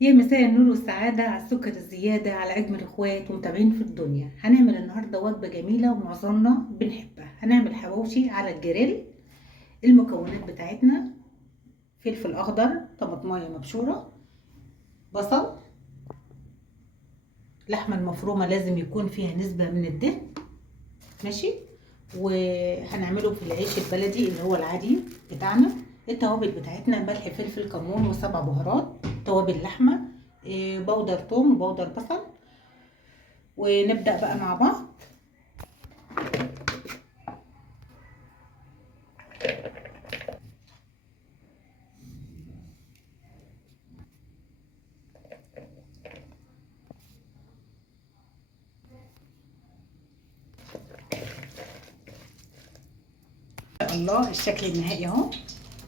يا مساء النور والسعادة على السكر الزيادة على أجمل إخوات ومتابعين في الدنيا. هنعمل النهاردة وجبة جميلة ومعظمنا بنحبها. هنعمل حواوشي على الجريل. المكونات بتاعتنا: فلفل أخضر، طماطماية مبشورة، بصل، لحمة المفرومة لازم يكون فيها نسبة من الدهن، ماشي، وهنعمله في العيش البلدي اللي هو العادي بتاعنا. التوابل بتاعتنا: ملح، فلفل، كمون، وسبع بهارات. توابل لحمة، بودر ثوم وبودر بصل. ونبدأ بقى مع بعض. ان شاء الله الشكل النهائي اهو.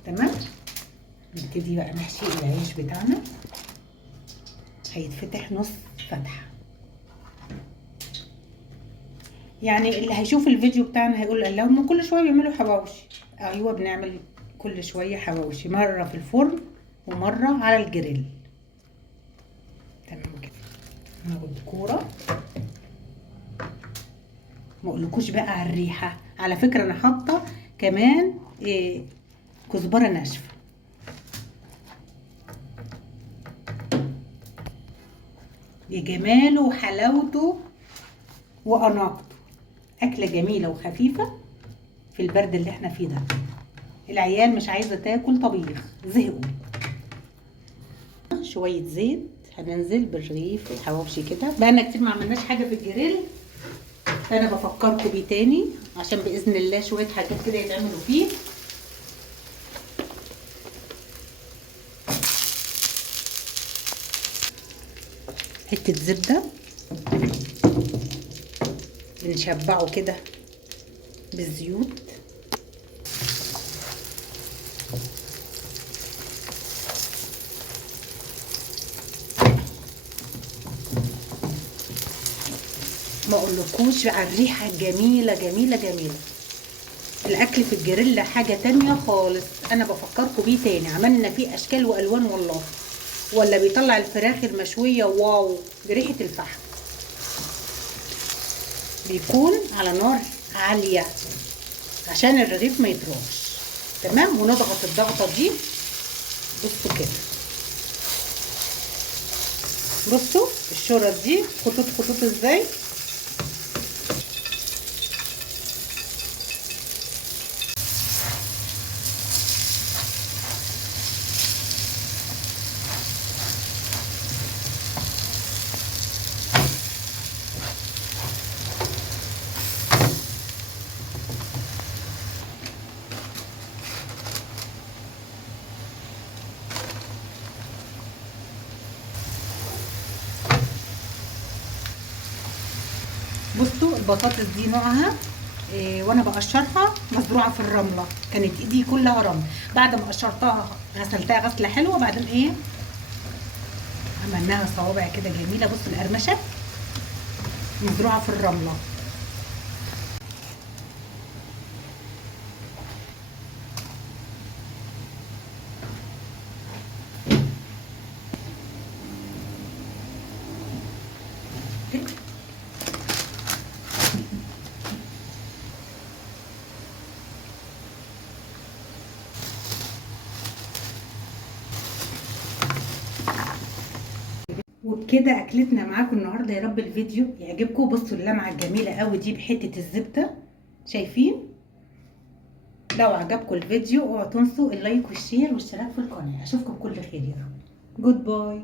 تمام. نبتدي بقى نحشي العيش بتاعنا. هيتفتح نص فتحه، يعني اللي هيشوف الفيديو بتاعنا هيقول الله هم كل شويه بيعملوا حواوشي. ايوه، بنعمل كل شويه حواوشي، مره في الفرن ومره على الجريل. تمام كده. هناخد كوره. ما اقولكوش بقى على الريحه، على فكره انا حاطه كمان كزبره ناشفه. بجماله وحلاوته واناقته. اكله جميله وخفيفه في البرد اللي احنا فيه ده. العيال مش عايزه تاكل طبيخ، زهقوا. شويه زيت. هننزل بالرغيف الحواوشي كده. بقالنا كتير ما عملناش حاجه في الجريل، فانا بفكركم بيه تاني عشان باذن الله شويه حاجات كده يتعملوا فيه. حته زبده بنشبعه كده بالزيوت. ما اقولكوش على الريحه جميله جميله جميله. الاكل في الجريل حاجه تانية خالص. انا بفكركم بيه تاني، عملنا فيه اشكال والوان والله. ولا بيطلع الفراخ المشويه واو بريحه الفحم. بيكون على نار عاليه عشان الرغيف ما يطرش. تمام. ونضغط الضغطه دي. بصوا كده، بصوا الشورت دي خطوط خطوط ازاي. بصوا البطاطس دي نوعها وانا بقشرها مزروعه في الرمله، كانت ايدي كلها رمل. بعد ما قشرتها غسلتها غسله حلوه، بعدين عملناها صوابع كده جميله. بصوا القرمشه مزروعه في الرمله. وبكده اكلتنا معاكم النهارده. يا رب الفيديو يعجبكم. بصوا اللمعه الجميله قوي دي بحته الزبده، شايفين؟ لو عجبكم الفيديو اوعوا تنسوا اللايك والشير والاشتراك في القناه. اشوفكم بكل خير يا رب. جود باي.